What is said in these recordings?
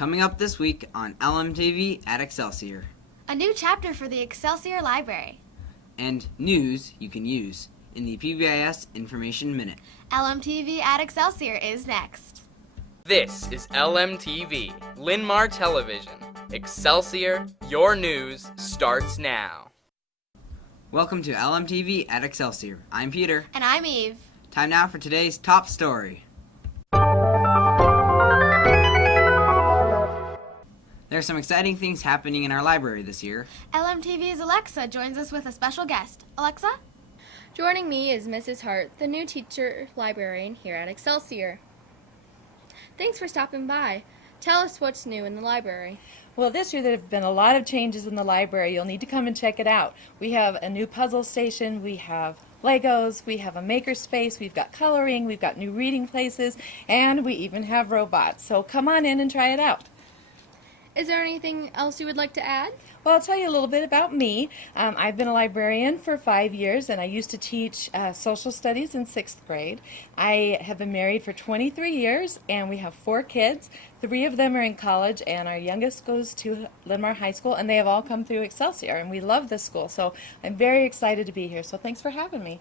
Coming up this week on LMTV at Excelsior. A new chapter for the Excelsior Library. And news you can use in the PBIS Information Minute. LMTV at Excelsior is next. This is LMTV, Linn-Mar Television. Excelsior, your news starts now. Welcome to LMTV at Excelsior. I'm Peter. And I'm Eve. Time now for today's top story. There are some exciting things happening in our library this year. LMTV's Alexa joins us with a special guest. Alexa? Joining me is Mrs. Hart, the new teacher librarian here at Excelsior. Thanks for stopping by. Tell us what's new in the library. Well, this year there have been a lot of changes in the library. You'll need to come and check it out. We have a new puzzle station, we have Legos, we have a maker space, we've got coloring, we've got new reading places, and we even have robots. So come on in and try it out. Is there anything else you would like to add? Well, I'll tell you a little bit about me. I've been a librarian for 5 years, and I used to teach social studies in 6th grade. I have been married for 23 years, and we have 4 kids. 3 of them are in college, and our youngest goes to Linn-Mar High School, and they have all come through Excelsior, and we love this school, so I'm very excited to be here, so thanks for having me.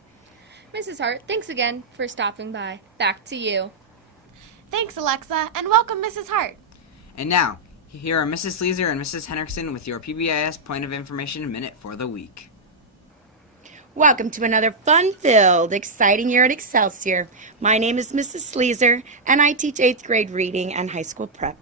Mrs. Hart, thanks again for stopping by. Back to you. Thanks, Alexa, and welcome, Mrs. Hart. And now, here are Mrs. Sleezer and Mrs. Henriksen with your PBIS Point of Information Minute for the week. Welcome to another fun-filled, exciting year at Excelsior. My name is Mrs. Sleezer, and I teach 8th grade reading and high school prep.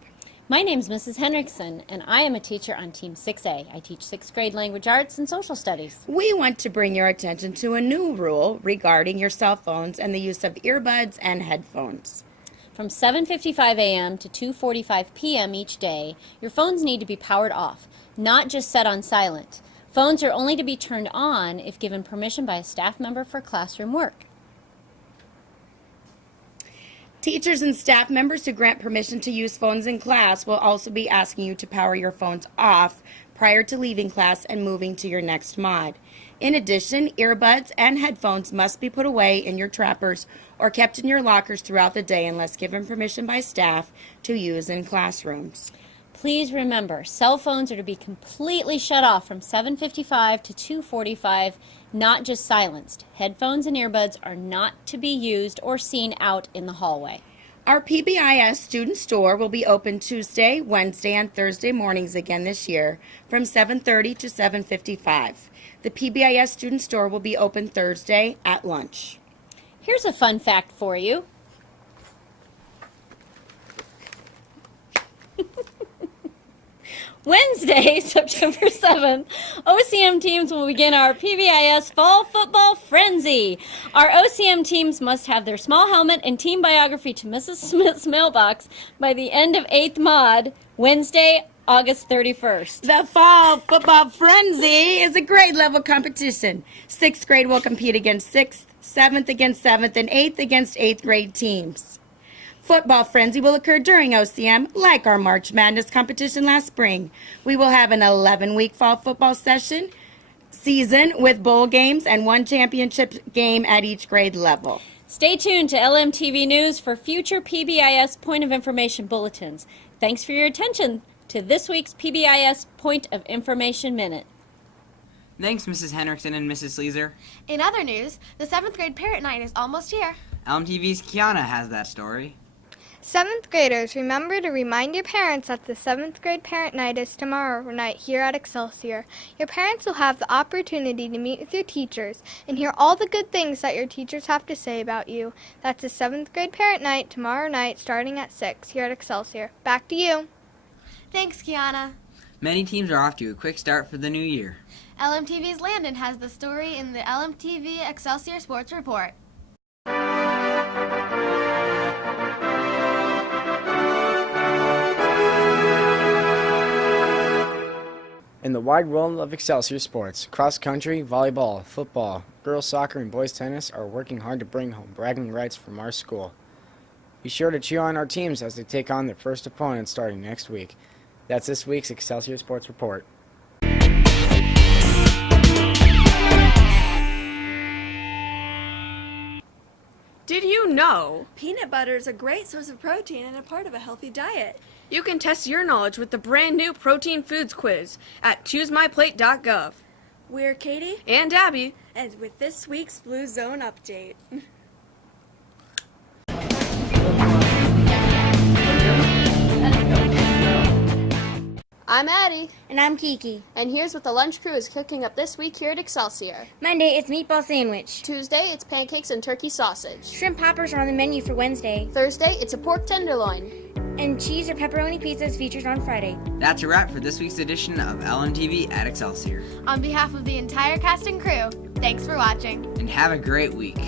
My name is Mrs. Henriksen, and I am a teacher on Team 6A. I teach 6th grade language arts and social studies. We want to bring your attention to a new rule regarding your cell phones and the use of earbuds and headphones. From 7:55 a.m. to 2:45 p.m. each day, your phones need to be powered off, not just set on silent. Phones are only to be turned on if given permission by a staff member for classroom work. Teachers and staff members who grant permission to use phones in class will also be asking you to power your phones off prior to leaving class and moving to your next mod. In addition, earbuds and headphones must be put away in your trappers or kept in your lockers throughout the day unless given permission by staff to use in classrooms. Please remember, cell phones are to be completely shut off from 7:55 to 2:45, not just silenced. Headphones and earbuds are not to be used or seen out in the hallway. Our PBIS student store will be open Tuesday, Wednesday, and Thursday mornings again this year from 7:30 to 7:55. The PBIS student store will be open Thursday at lunch. Here's a fun fact for you. Wednesday, September 7th, OCM teams will begin our PBIS Fall Football Frenzy. Our OCM teams must have their small helmet and team biography to Mrs. Smith's mailbox by the end of 8th mod, Wednesday, August 31st. The Fall Football Frenzy is a grade level competition. 6th grade will compete against 6th, 7th against 7th, and 8th against 8th grade teams. Football Frenzy will occur during OCM, like our March Madness competition last spring. We will have an 11-week fall football season with bowl games and 1 championship game at each grade level. Stay tuned to LMTV News for future PBIS Point of Information bulletins. Thanks for your attention to this week's PBIS Point of Information Minute. Thanks, Mrs. Henriksen and Mrs. Sleezer. In other news, the 7th grade parent night is almost here. LMTV's Kiana has that story. 7th graders, remember to remind your parents that the 7th grade parent night is tomorrow night here at Excelsior. Your parents will have the opportunity to meet with your teachers and hear all the good things that your teachers have to say about you. That's the 7th grade parent night tomorrow night starting at 6 here at Excelsior. Back to you. Thanks, Kiana. Many teams are off to a quick start for the new year. LMTV's Landon has the story in the LMTV Excelsior Sports Report. In the wide world of Excelsior sports, cross-country, volleyball, football, girls soccer, and boys tennis are working hard to bring home bragging rights from our school. Be sure to cheer on our teams as they take on their first opponent starting next week. That's this week's Excelsior Sports Report. Did you know peanut butter is a great source of protein and a part of a healthy diet? You can test your knowledge with the brand new Protein Foods quiz at choosemyplate.gov. We're Katie And Abby. and with this week's Blue Zone update. I'm Addie. And I'm Kiki. And here's what the lunch crew is cooking up this week here at Excelsior. Monday, it's meatball sandwich. Tuesday, it's pancakes and turkey sausage. Shrimp poppers are on the menu for Wednesday. Thursday, it's a pork tenderloin. And cheese or pepperoni pizza is featured on Friday. That's a wrap for this week's edition of LMTV at Excelsior. On behalf of the entire cast and crew, thanks for watching. And have a great week.